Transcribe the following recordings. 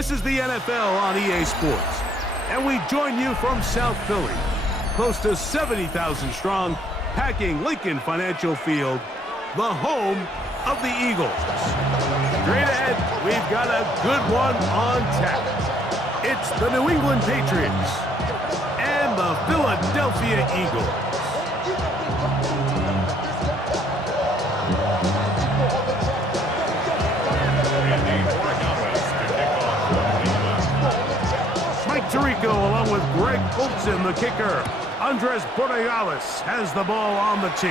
This is the NFL on EA Sports, and we join you from South Philly, close to 70,000 strong, packing Lincoln Financial Field, the home of the Eagles. Straight ahead, we've got a good one on tap. It's the New England Patriots and the Philadelphia Eagles. Tirico along with Greg Olsen, the kicker. Andres Borregales has the ball on the tee.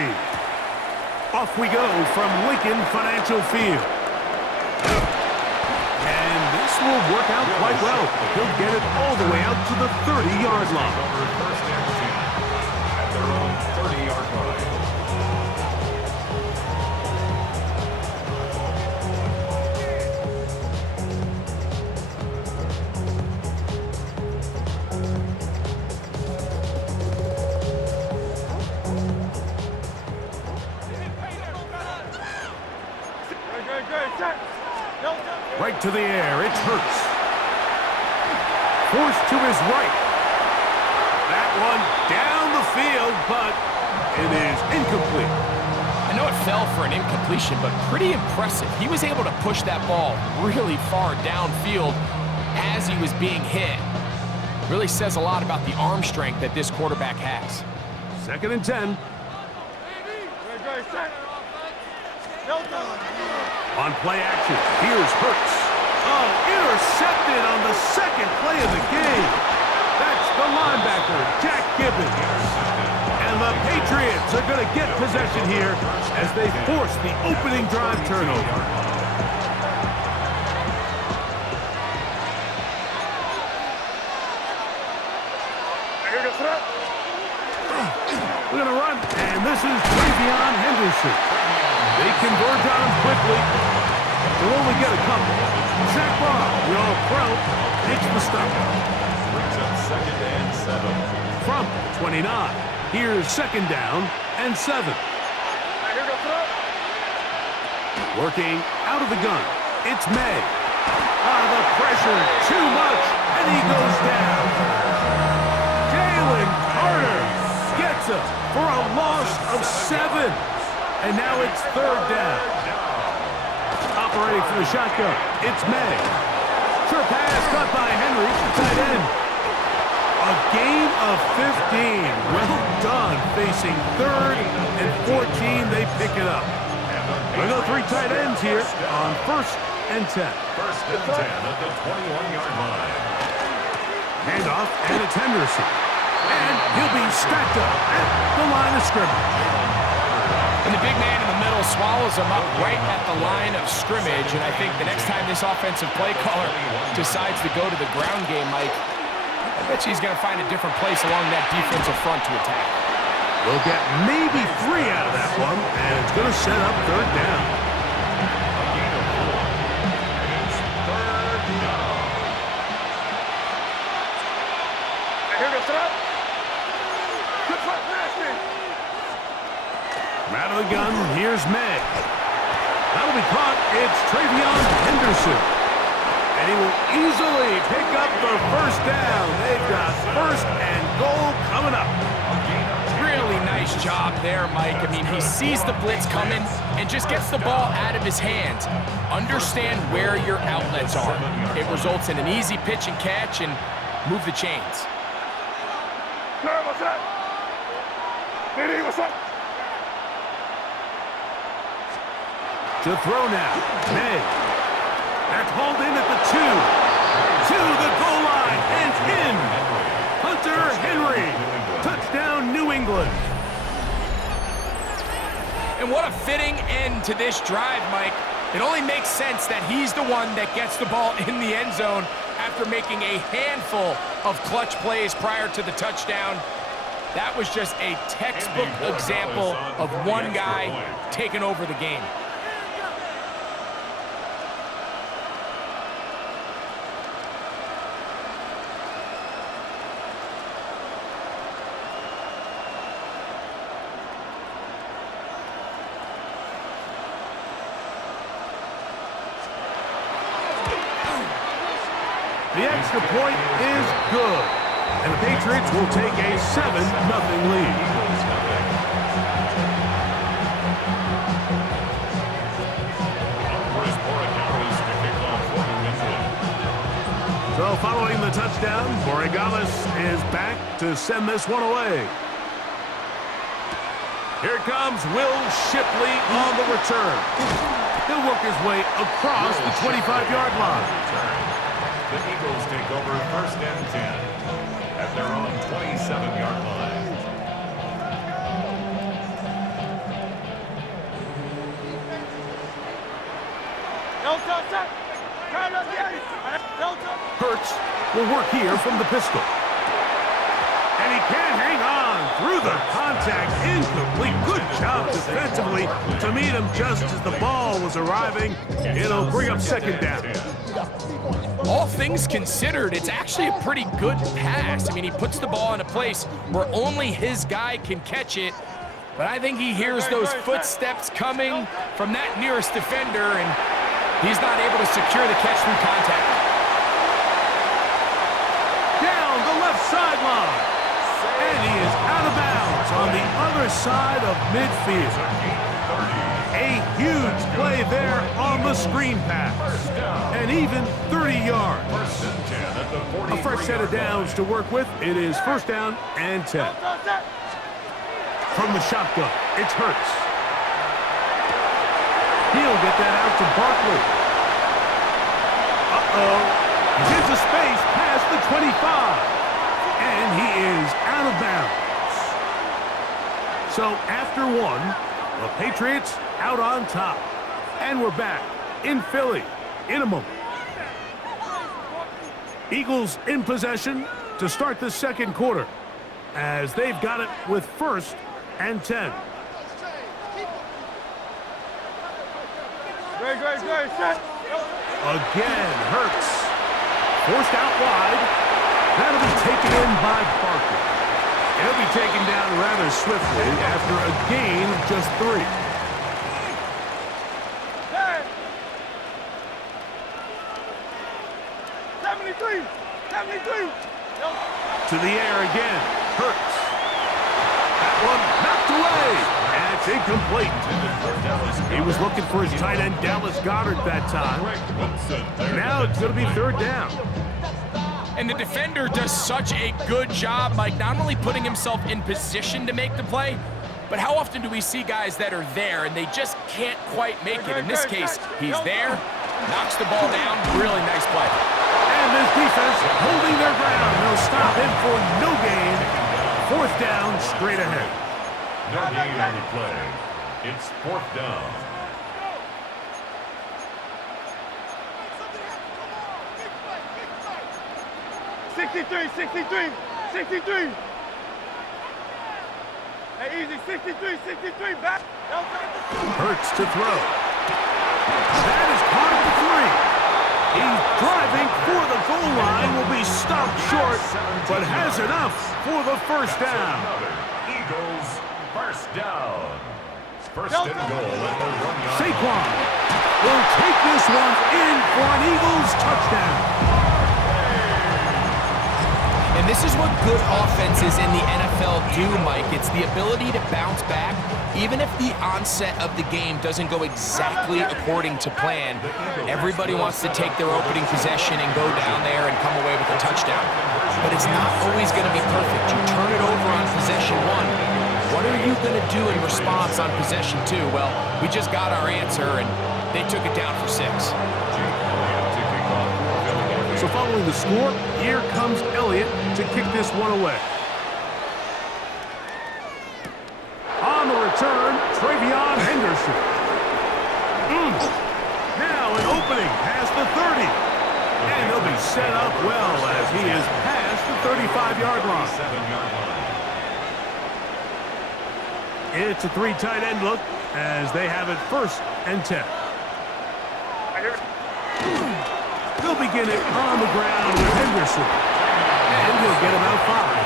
Off we go from Lincoln Financial Field. And this will work out quite well. He'll get it all the way out to the 30-yard line. First and 10 at their own 30-yard line. Right to the air, it's Hurts. Forced to his right. That one down the field, but it is incomplete. I know it fell for an incompletion, but pretty impressive. He was able to push that ball really far downfield as he was being hit. Really says a lot about the arm strength that this quarterback has. 2nd and 10. On play action, here's Hurts. Oh, intercepted on the second play of the game. That's the linebacker, Jack Gibbons. And the Patriots are going to get possession here as they force the opening drive turnover. We're going to run, and this is Travion Henderson. They converge on him quickly. They'll only get a couple. Zach Barr, the all-pro, takes the stop. Brings up 2nd and 7. From 29, here's 2nd down and 7. Working out of the gun, it's May. The pressure, too much, and he goes down. Jalen Carter gets him for a loss of 7. And now it's 3rd down. Operating for the shotgun, it's May. Sure pass cut by Henry, the tight end. A gain of 15. Well done. Facing 3rd and 14, they pick it up. We go 3 tight ends here on 1st and 10. 1st and 10 at the 21-yard line. Handoff, and it's Henderson. And he'll be stacked up at the line of scrimmage. And the big man in the middle swallows him up right at the line of scrimmage. And I think the next time this offensive play caller decides to go to the ground game, Mike, I bet you he's going to find a different place along that defensive front to attack. We'll get maybe 3 out of that one, and it's going to set up 3rd down. Out of the gun, here's May. That'll be caught. It's Travion Henderson. And he will easily pick up the 1st down. They've got 1st and goal coming up. Really nice job there, Mike. I mean, he sees the blitz coming and just gets the ball out of his hands. Understand where your outlets are. It results in an easy pitch and catch and move the chains. What's up? Diddy, what's up? To throw now, May. That's hauled in at the 2. To the goal line and in. Hunter Henry. Touchdown, New England. And what a fitting end to this drive, Mike. It only makes sense that he's the one that gets the ball in the end zone after making a handful of clutch plays prior to the touchdown. That was just a textbook example of one guy taking over the game. The extra point is good. And the Patriots will take a 7-0 lead. So following the touchdown, Borregales is back to send this one away. Here comes Will Shipley on the return. He'll work his way across the 25-yard line. The Eagles take over 1st and 10 at their own 27-yard line. Hurts will work here from the pistol. And he can't hang on through the contact. Incomplete. Good job defensively to meet him just as the ball was arriving. It'll bring up 2nd down. All things considered, it's actually a pretty good pass. I mean, he puts the ball in a place where only his guy can catch it. But I think he hears those footsteps coming from that nearest defender, and he's not able to secure the catch through contact. Down the left sideline. And he is out of bounds on the other side of midfield. A huge play there on the screen pass. And even 30 yards. A fresh set of downs to work with. It is 1st down and 10. From the shotgun, it's Hurts. He'll get that out to Barkley. He's into space past the 25. And he is out of bounds. So after one, the Patriots out on top. And we're back in Philly in a moment. Eagles in possession to start the 2nd quarter as they've got it with 1st and 10. Again, Hurts. Forced out wide. That'll be taken in by Barkley. He'll be taken down rather swiftly after a gain of just 3. To the air again. Hurts. That one knocked away. And it's incomplete. He was looking for his tight end, Dallas Goedert, that time. Now it's going to be 3rd down. And the defender does such a good job, Mike, not only putting himself in position to make the play, but how often do we see guys that are there and they just can't quite make it? In this case, he's there, knocks the ball down, really nice play. And this defense holding their ground. They'll stop him for no gain. 4th down, straight ahead. No gain on the play. It's 4th down. Hey, easy, 63, back. Hurts to throw. That is caught at the 3. He's driving for the goal line, will be stopped short, but has enough for the 1st down. Eagles, 1st down. 1st and goal at the 1-yard line. Saquon will take this one in for an Eagles touchdown. And this is what good offenses in the NFL do, Mike. It's the ability to bounce back, even if the onset of the game doesn't go exactly according to plan. Everybody wants to take their opening possession and go down there and come away with a touchdown. But it's not always going to be perfect. You turn it over on possession 1. What are you going to do in response on possession 2? Well, we just got our answer, and they took it down for 6. So following the score, here comes Elliott to kick this one away. On the return, Travion Henderson. Now an opening past the 30. And he'll be set up well as he is past the 35-yard line. It's a 3 tight end look as they have it 1st and 10. They'll begin it on the ground with Henderson. And he'll get about 5.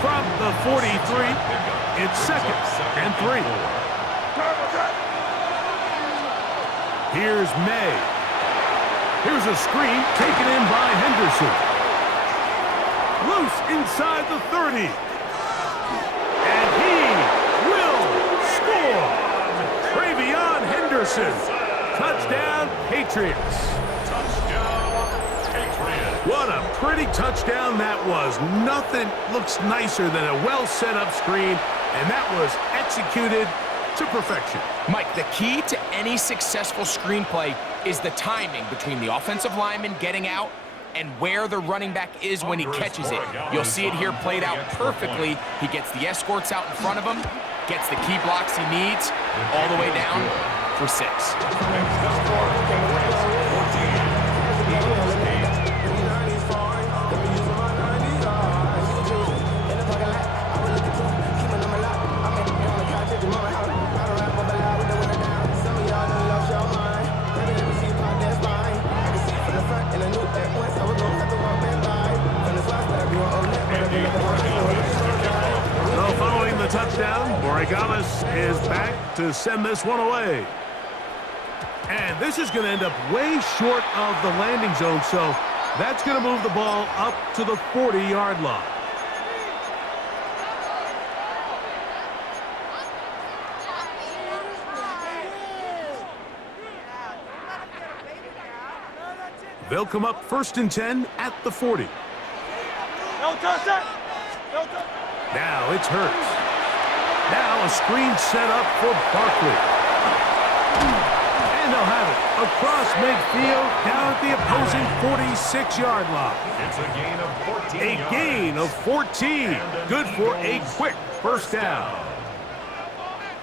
From the 43, it's 2nd and 3. Here's May. Here's a screen taken in by Henderson. Loose inside the 30. And he will score. Travion Henderson. Touchdown, Patriots. What a pretty touchdown that was. Nothing looks nicer than a well-set-up screen, and that was executed to perfection. Mike, the key to any successful screenplay is the timing between the offensive lineman getting out and where the running back is when he catches it. You'll see it here played out perfectly. He gets the escorts out in front of him, gets the key blocks he needs, all the way down for 6. So following the touchdown, Borregales is back to send this one away. And this is going to end up way short of the landing zone, so that's going to move the ball up to the 40-yard line. They'll come up 1st and 10 at the 40. No touch that. No touch. Now it's Hurts. Now a screen set up for Barkley. And they'll have it across midfield down at the opposing 46-yard line. It's a gain of 14 A yards. gain of 14. Good for a quick first down.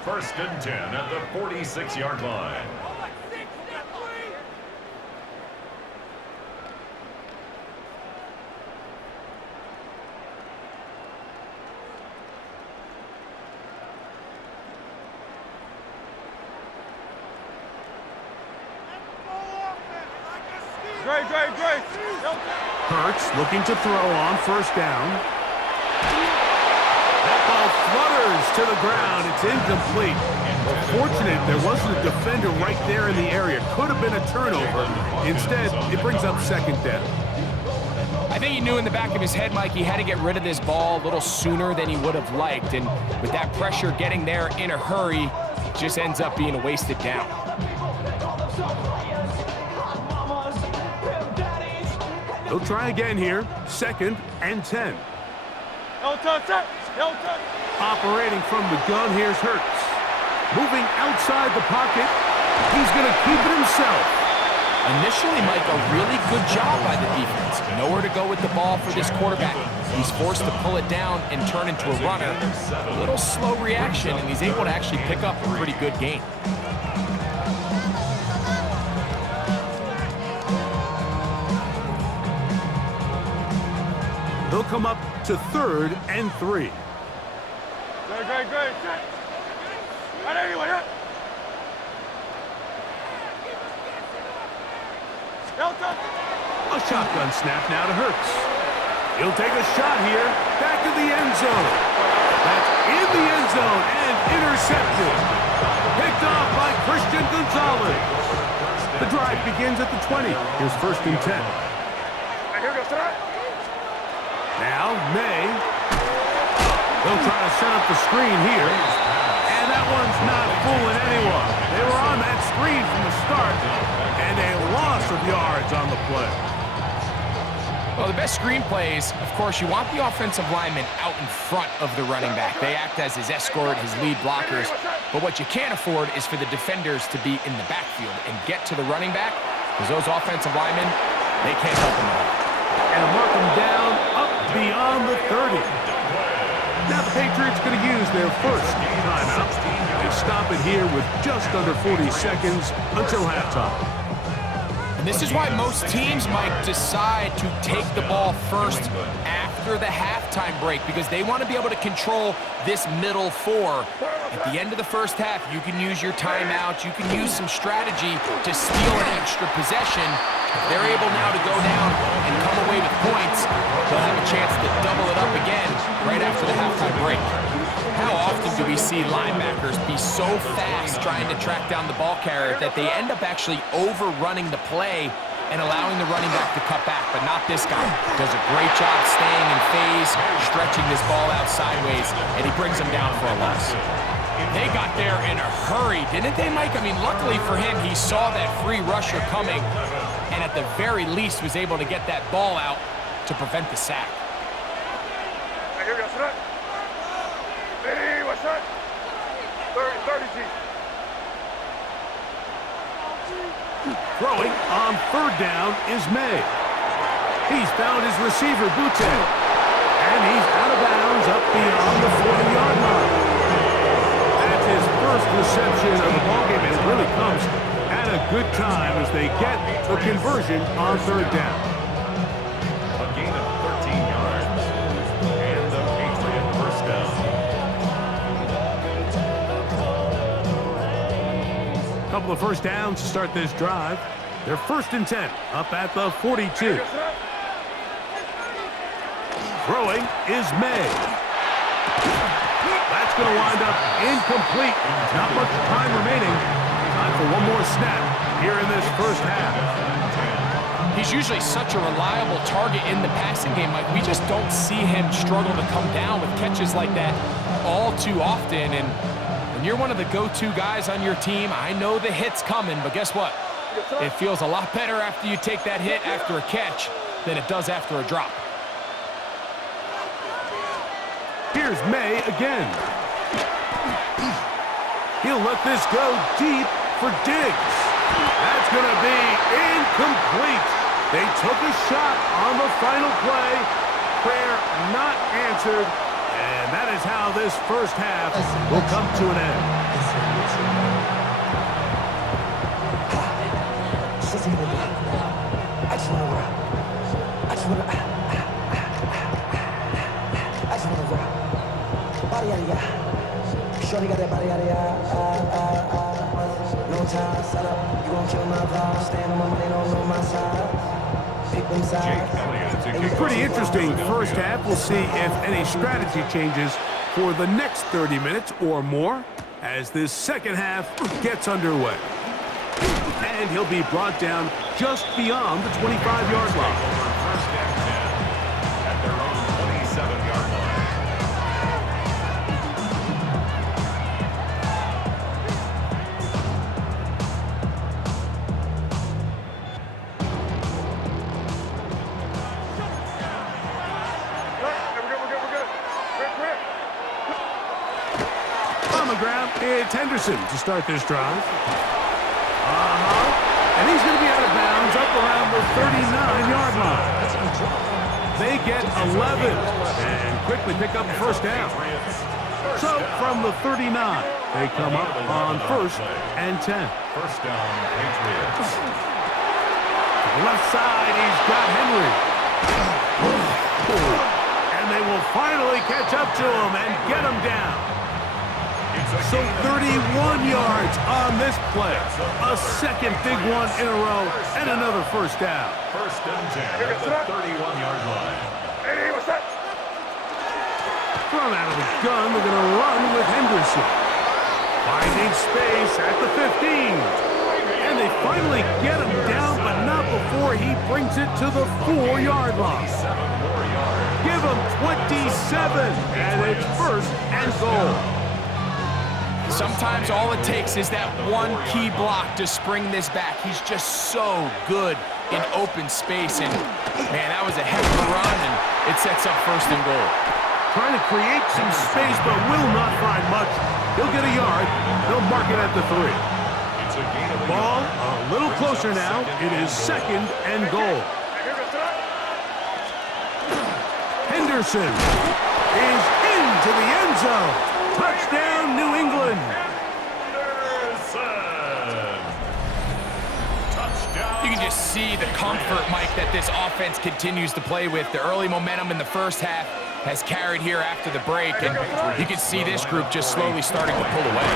1st and 10 at the 46-yard line. Great. Hurts looking to throw on 1st down. That ball flutters to the ground. It's incomplete. Fortunate there wasn't a defender right there in the area. Could have been a turnover. Instead, it brings up 2nd down. I think he knew in the back of his head, Mike, he had to get rid of this ball a little sooner than he would have liked. And with that pressure getting there in a hurry, it just ends up being a wasted down. They'll try again here. 2nd and 10. No touch that. No touch. Operating from the gun, here's Hurts. Moving outside the pocket. He's going to keep it himself. Initially, Mike, a really good job by the defense. Nowhere to go with the ball for this quarterback. He's forced to pull it down and turn into a runner. A little slow reaction, and he's able to actually pick up a pretty good gain. They'll come up to 3rd and 3. Great. Anyway, no touch. A shotgun snap now to Hurts. He'll take a shot here. Back in the end zone. That's in the end zone and intercepted. Picked off by Christian Gonzalez. The drive begins at the 20. Here's 1st and 10. Here goes tonight. Now, May. They'll try to set up the screen here. And that one's not fooling anyone. They were on that screen from the start. And a loss of yards on the play. Well, the best screenplays, of course, you want the offensive lineman out in front of the running back. They act as his escort, his lead blockers. But what you can't afford is for the defenders to be in the backfield and get to the running back, because those offensive linemen, they can't help him at all. And mark him down up beyond the 30. Now the Patriots going to use their first timeout. They stop it here with just under 40 seconds until halftime. And this is why most teams might decide to take the ball first after the halftime break, because they want to be able to control this middle 4. At the end of the first half, you can use your timeout, you can use some strategy to steal an extra possession. If they're able now to go down and come away with points, they'll have a chance to double it up again right after the halftime break. How often do we see linebackers be so fast trying to track down the ball carrier that they end up actually overrunning the play and allowing the running back to cut back, but not this guy. Does a great job staying in phase, stretching this ball out sideways, and he brings him down for a loss. They got there in a hurry, didn't they, Mike? I mean, luckily for him, he saw that free rusher coming, and at the very least was able to get that ball out to prevent the sack. Here we go, sit up. Hey, what's that? 30 G. Throwing on third down is May. He's found his receiver, Butte. And he's out of bounds up beyond the 40-yard line. That's his first reception of the ballgame, and it really comes at a good time as they get the conversion on third down. A gain of 13 yards. And the Patriot first down. Couple of first downs to start this drive. They're 1st and 10, up at the 42. Throwing is May. That's going to wind up incomplete. Not much time remaining. Time for one more snap here in this first half. He's usually such a reliable target in the passing game. Like, we just don't see him struggle to come down with catches like that all too often. And when you're one of the go-to guys on your team, I know the hit's coming, but guess what? It feels a lot better after you take that hit after a catch than it does after a drop. Here's May again. He'll let this go deep for Diggs. That's going to be incomplete. They took a shot on the final play. Prayer not answered. And that is how this first half will come to an end. Shorty got that body out of no time, set up, you gon' kill my vibe. Stand on my money, don't know my side. Pick them sides. Pretty interesting first half. We'll see if any strategy changes for the next 30 minutes or more as this second half gets underway. And he'll be brought down just beyond the 25-yard line. First and 10 at their own 27-yard line. It's Henderson to start this drive. And he's going to be out of bounds up around the 39-yard line. They get 11 and quickly pick up the first down. So from the 39, they come up on 1st and 10. First down, Patriots. Left side, he's got Henry. And they will finally catch up to him and get him down. So 31 yards on this play. A second big one in a row and another first down. First and 10 at the 31-yard line. Hey, what's that? Thrown out of the gun, they're going to run with Henderson. Finding space at the 15. And they finally get him down, but not before he brings it to the 4-yard line. 7 more yards. Give him 27, and it's 1st and goal. Sometimes all it takes is that one key block to spring this back. He's just so good in open space, and man, that was a heck of a run, and it sets up 1st and goal. Trying to create some space, but will not find much. He'll get a yard. They'll mark it at the 3. It's a gain of a Ball yard. a little closer now. It is 2nd and goal. Henderson is into the end zone. Touchdown, New England. You can just see the comfort, Mike, that this offense continues to play with. The early momentum in the first half has carried here after the break, and you can see this group just slowly starting to pull away.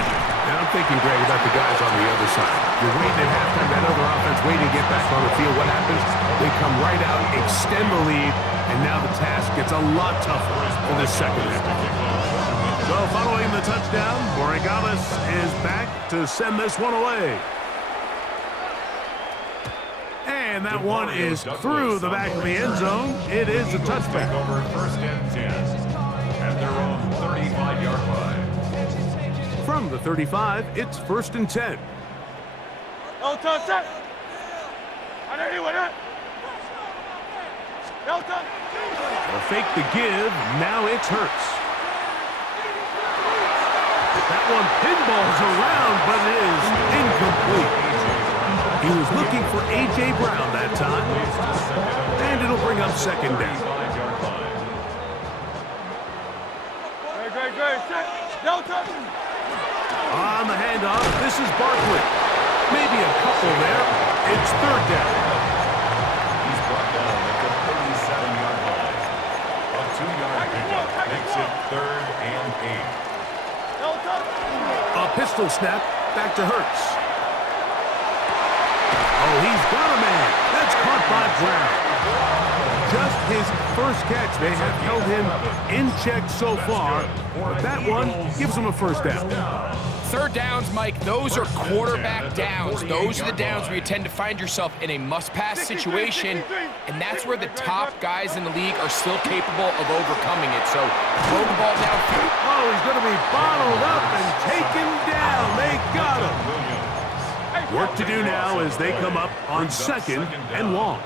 And I'm thinking, Greg, about the guys on the other side. You're waiting at halftime, that other offense waiting to get back on the field. What happens? They come right out, extend the lead, and now the task gets a lot tougher in the second half. So following the touchdown, Borregales is back to send this one away. And And that one is through the back of the end zone. It is a touchback. Over first and 10 at their own 35-yard line. From the 35, it's first and 10. No touch set. No touch. They'll fake the give. Now it's Hurts. That one pinballs around, but it is incomplete. He was looking for A.J. Brown that time. And it'll bring up second down. Great. Set. No touch. On the handoff, this is Barkley. Maybe a couple there. It's third down. He's brought down at the 37-yard line. A 2-yard pickup makes it third and 8. No touch. A pistol snap, back to Hurts. Oh, he's got a man. That's caught by Brown. Just his first catch. They have held him in check so far, but that one gives him a first down. Third downs, Mike, those are quarterback downs. Those are the downs where you tend to find yourself in a must-pass situation, and that's where the top guys in the league are still capable of overcoming it. So throw the ball downfield. Oh, he's going to be bottled up and taken down. They got him. Work to do now as they come up on second and long.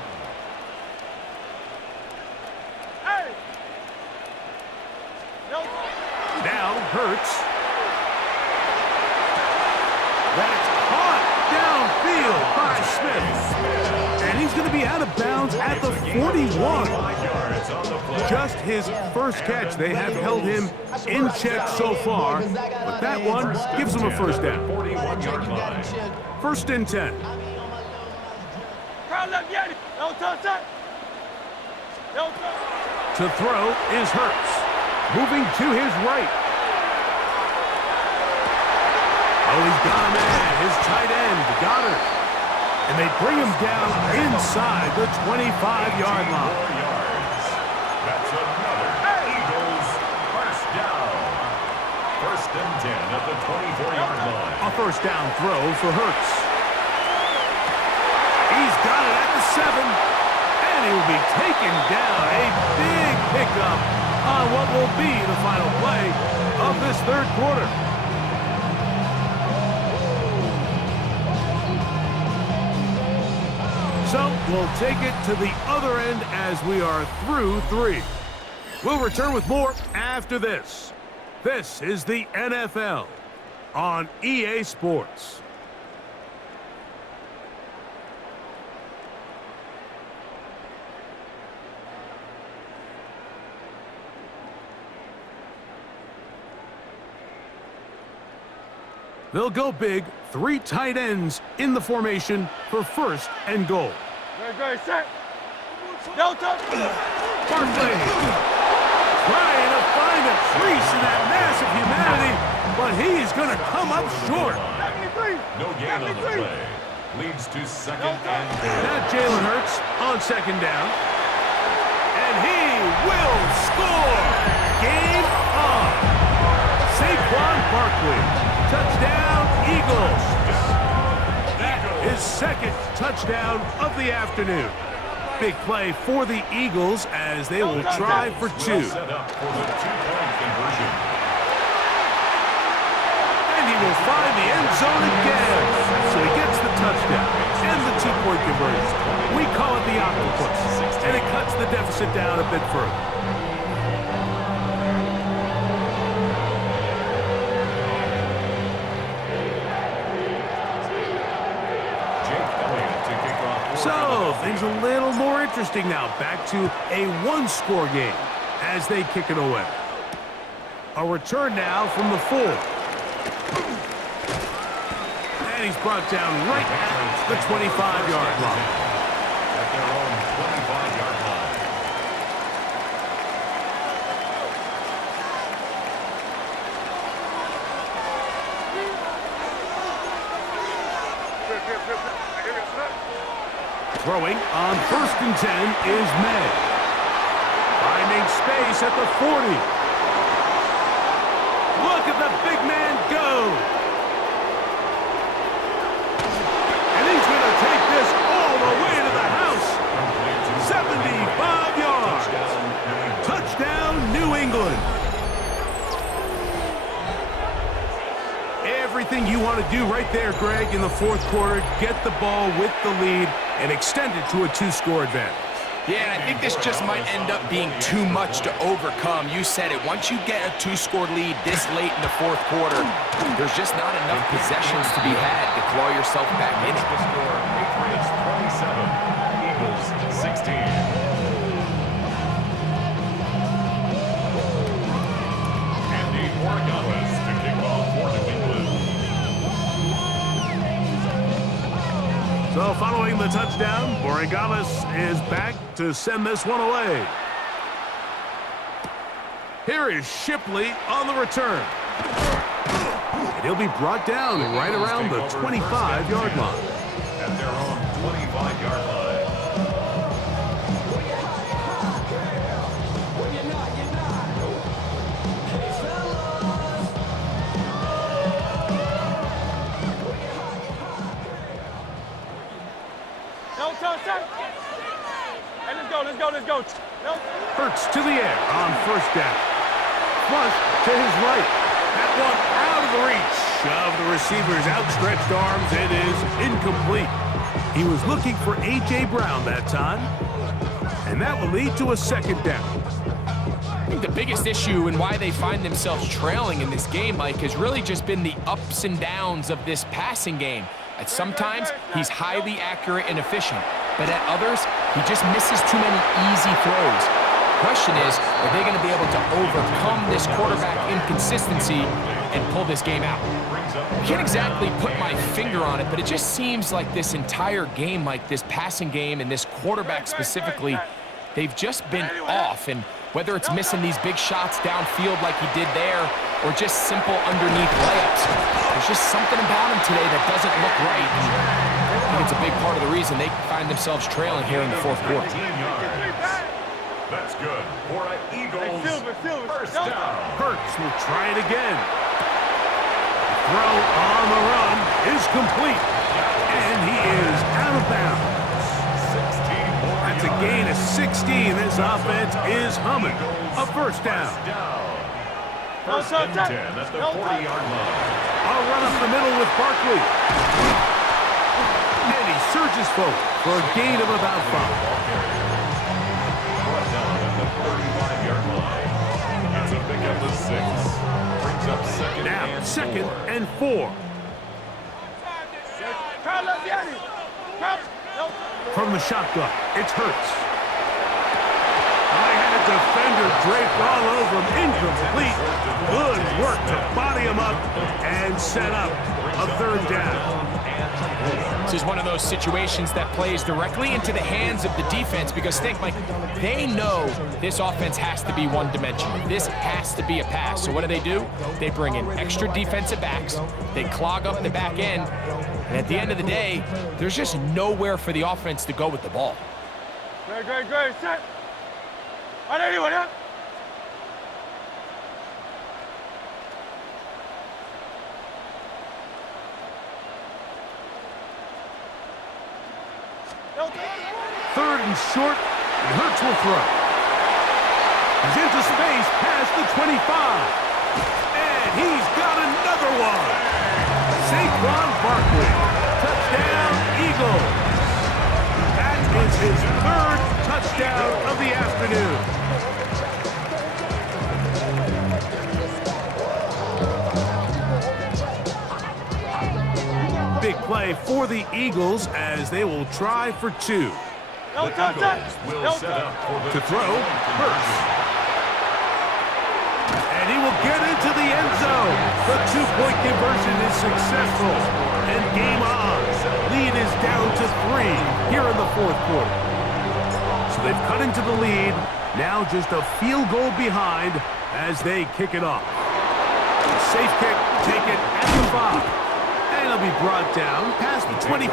Now Hurts. That's caught downfield by Smith. And he's going to be out of bounds at the 41. Just his first catch. They have held him in check so far, but that one gives him a first down. 41-yard line. First and 10. To throw is Hurts. Moving to his right. Oh, he's got a man. His tight end, Goddard. And they bring him down inside the 25-yard line. That's another Eagles first down. First and 10 at the 24-yard line. A first down throw for Hurts. He's got it at the 7. And he will be taken down. A big pickup on what will be the final play of this third quarter. So we'll take it to the other end as we are through 3. We'll return with more after this. This is the NFL on EA Sports. They'll go big, 3 tight ends in the formation for first and goal. Great. Set. No touch. Barkley trying to find a crease in that mass of humanity, but he is going to come up short. No gain on the play. Leads to second and 4. Now Jalen Hurts on second down. And he will score. Game on. Saquon Barkley. Touchdown, Eagles. That is second touchdown of the afternoon. Big play for the Eagles as they will try for 2. Set up for the 2-point conversion. And he will find the end zone again. So he gets the touchdown and the 2-point conversion. We call it the octopus, and it cuts the deficit down a bit further. So, things a little more interesting now. Back to a 1-score game as they kick it away. A return now from the 4. And he's brought down right at the 25-yard line. At their own 25-yard line. Throwing on first and 10 is May. Finding space at the 40. Look at the big man go. And he's going to take this all the way to the house. everything you want to do right there, Greg, in the fourth quarter. Get the ball with the lead and extend it to a 2-score advantage. Yeah, and I think this just might end up being too much to overcome. You said it. Once you get a 2-score lead this late in the fourth quarter, there's just not enough possessions to be had to claw yourself back in it. The score, Patriots 27, Eagles 16. Andy Morales to kick off for New England. So following the touchdown, Borregales is back to send this one away. Here is Shipley on the return. And he'll be brought down right around the 25-yard line. At their own 25-yard line. Let's go. Hurts to the air on first down. Flush to his right. That one out of the reach of the receiver's outstretched arms. It is incomplete. He was looking for A.J. Brown that time. And that will lead to a second down. I think the biggest issue and why they find themselves trailing in this game, Mike, has really just been the ups and downs of this passing game. At sometimes, he's highly accurate and efficient, but at others, he just misses too many easy throws. Question is, are they going to be able to overcome this quarterback inconsistency and pull this game out? I can't exactly put my finger on it, but it just seems like this entire game, like this passing game and this quarterback specifically, they've just been off. And whether it's missing these big shots downfield like he did there or just simple underneath layups, there's just something about him today that doesn't look right. And I think it's a big part of the reason they find themselves trailing here in the fourth quarter. That's good for an Eagles first down. Hurts will try it again. Throw on the run is complete. And he is out of bounds. That's a gain of 16. This offense is humming. A first down. First and 10 at the 40-yard line. I'll run up the middle with Barkley. And he surges forward for a gain of about 5. Brought down at the 35-yard line. It's a pickup of 6. Brings up second Now, and second 4. and 4. From the shotgun, it's Hurts. I had a defender draped all over him. Incomplete. Good work to body him up and set up a third down. This is one of those situations that plays directly into the hands of the defense because think, like, they know this offense has to be one-dimensional. This has to be a pass. So what do? They bring in extra defensive backs. They clog up the back end. And at the end of the day, there's just nowhere for the offense to go with the ball. Great. Set. On anyone, huh? Third and short, and Hurts will throw. He's into space past the 25. And he's got another one. Saquon Barkley. Touchdown, Eagles. That is his third touchdown of the afternoon. Big play for the Eagles as they will try for 2. The Eagles will set up for the To throw, Hurts. And he will get into the end zone. The 2-point conversion is successful. And game on. Lead is down to 3 here in the fourth quarter. So they've cut into the lead. Now just a field goal behind as they kick it off. Safe kick taken at the 5. And he'll be brought down past the 25.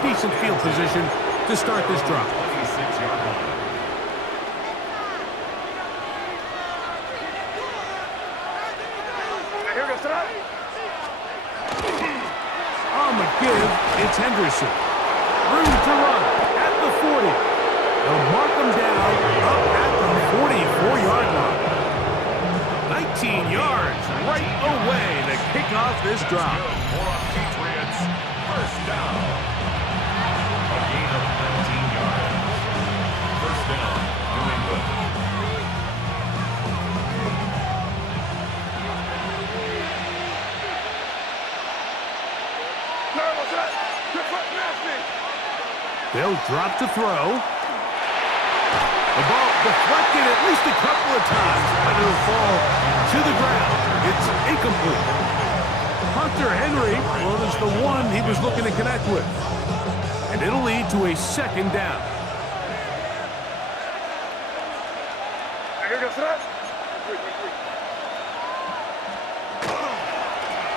Decent field position to start this drive. 26-yard line. On the give, it's Henderson. Room to run at the 40. They'll mark him down up at the 44-yard line. 19 yards right away. The kick kick off this drive. For the Patriots, first down. A gain of 19 yards. First down, New England. They'll drop to throw. The ball deflected at least a couple of times, but it'll fall to the ground. It's incomplete. Hunter Henry was the one he was looking to connect with. And it'll lead to a second down.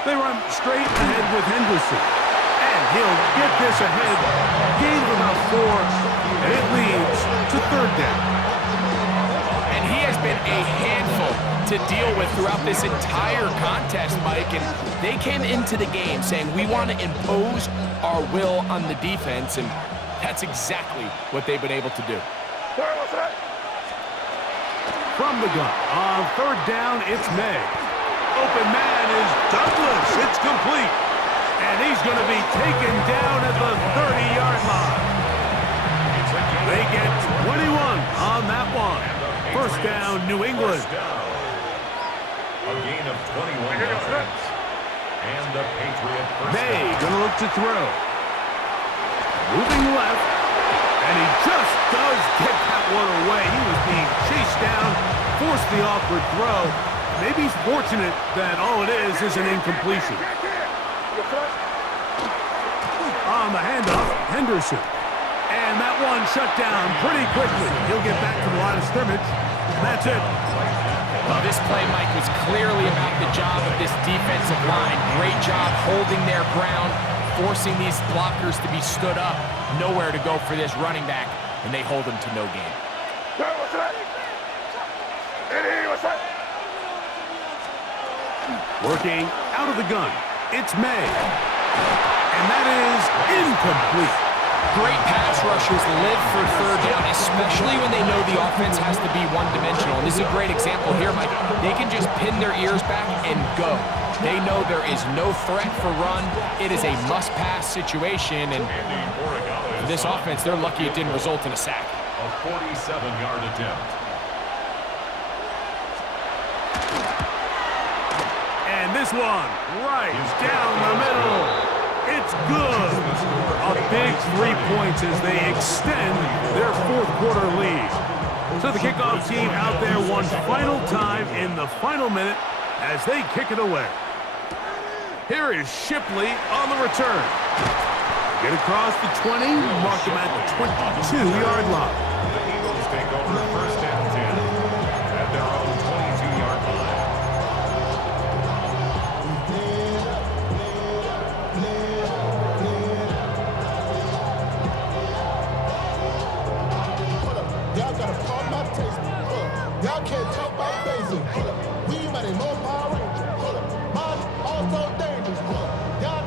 They run straight ahead with Henderson. And he'll get this ahead. Gain of about 4, and it leads to third down. And he has been a handful to deal with throughout this entire contest, Mike. And they came into the game saying, we want to impose our will on the defense, and that's exactly what they've been able to do. From the gun, on third down, it's May. Open man is Douglas. It's complete. And he's going to be taken down at the 30-yard line. They get 21 on that one. First down, New England. A gain of 21 yards. And the Patriot first May down. going to look to throw. Moving left. And he just does get that one away. He was being chased down, forced the awkward throw. Maybe he's fortunate that all it is an incompletion. On the handoff, Henderson. And that one shut down pretty quickly. He'll get back to the line of scrimmage. And that's it. Well, this play, Mike, was clearly about the job of this defensive line. Great job holding their ground, forcing these blockers to be stood up. Nowhere to go for this running back, and they hold him to no gain. Working out of the gun, it's May. And that is incomplete. Great pass rushers live for third down, especially when they know the offense has to be one-dimensional. And this is a great example here, Mike. They can just pin their ears back and go. They know there is no threat for run. It is a must-pass situation, and for this offense, they're lucky it didn't result in a sack. A 47-yard attempt. And this one, right down the middle. It's good. A big 3 points as they extend their fourth quarter lead. So the kickoff team out there one final time in the final minute as they kick it away. Here is Shipley on the return. Get across the 20, mark him at the 22-yard line. The Eagles take over first and 10 at their own 22-yard line. Y'all gotta call my taste. Y'all can't talk about basic. We might have more Power Ranger. Mine also dangerous. Y'all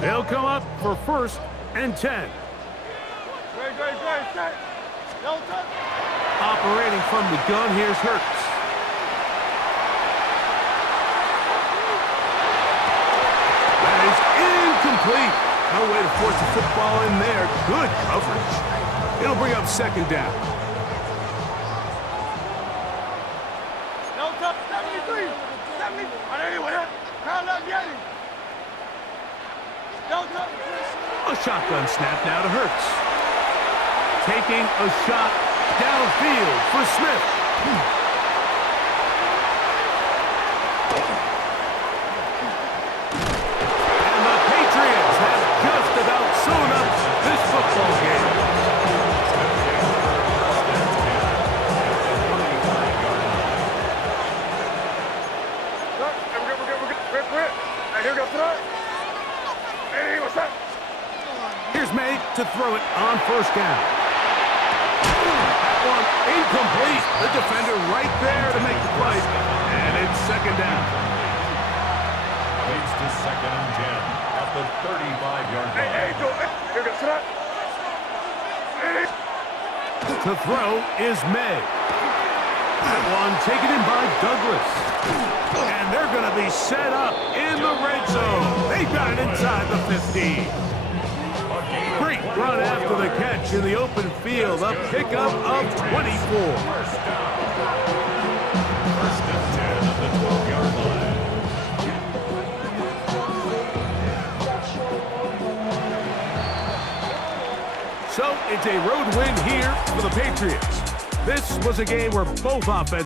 They'll come up for first and 10. Operating from the gun, here's Hurts. That is incomplete. No way to force the football in there. Good coverage. It'll bring up second down. A shotgun snap now to Hurts. Taking a shot downfield for Smith. And the Patriots have just about sewn up this football game. Here's May to throw it on first down. That one incomplete. The defender right there to make the play. And it's second down. Leads to second and 10 at the 35-yard line. To throw is May. That one taken in by Douglas. And they're going to be set up in the red zone. They got it inside the 15. Great run after the catch in the open field. A pickup of 24. First and 10 at the 12-yard line. So it's a road win here for the Patriots. This was a game where both offenses